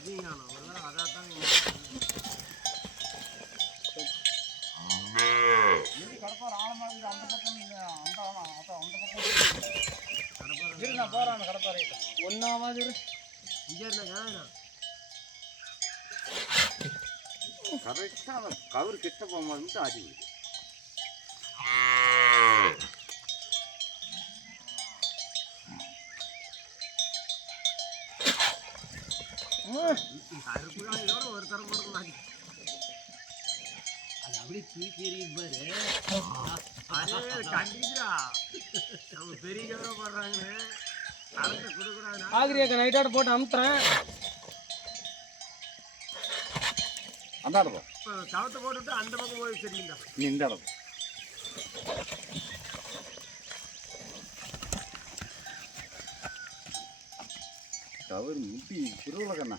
அதிகம் ஒரு அதான் தான் கடப்பார் ஆழமாக அந்த பக்கம் அந்த பக்கம் நான் போறான் கடப்பாரு ஒன்னாவது இங்கே இருந்தா கரெக்டாக கவர் கிட்ட போகும்போது மட்டும் ஆச்சு இதோட ஒரு தரம் போடுறாங்க அது அப்படியே தூக்கி எறியுது பாரு கண்டிக்கிறா நம்ம பெரிய கதை போடுறாங்க கரண்ட்டை கொடுக்குறாங்க ஆகிரியாக்க நைட்டோட போட்டு அமுத்துறேன் அந்த இடத்துல இப்போ கவத்தை போட்டுவிட்டு அந்த பக்கம் போய் சரிங்களா நீ இந்த இடம் கவர் முட்டி திருவிழா கண்ணா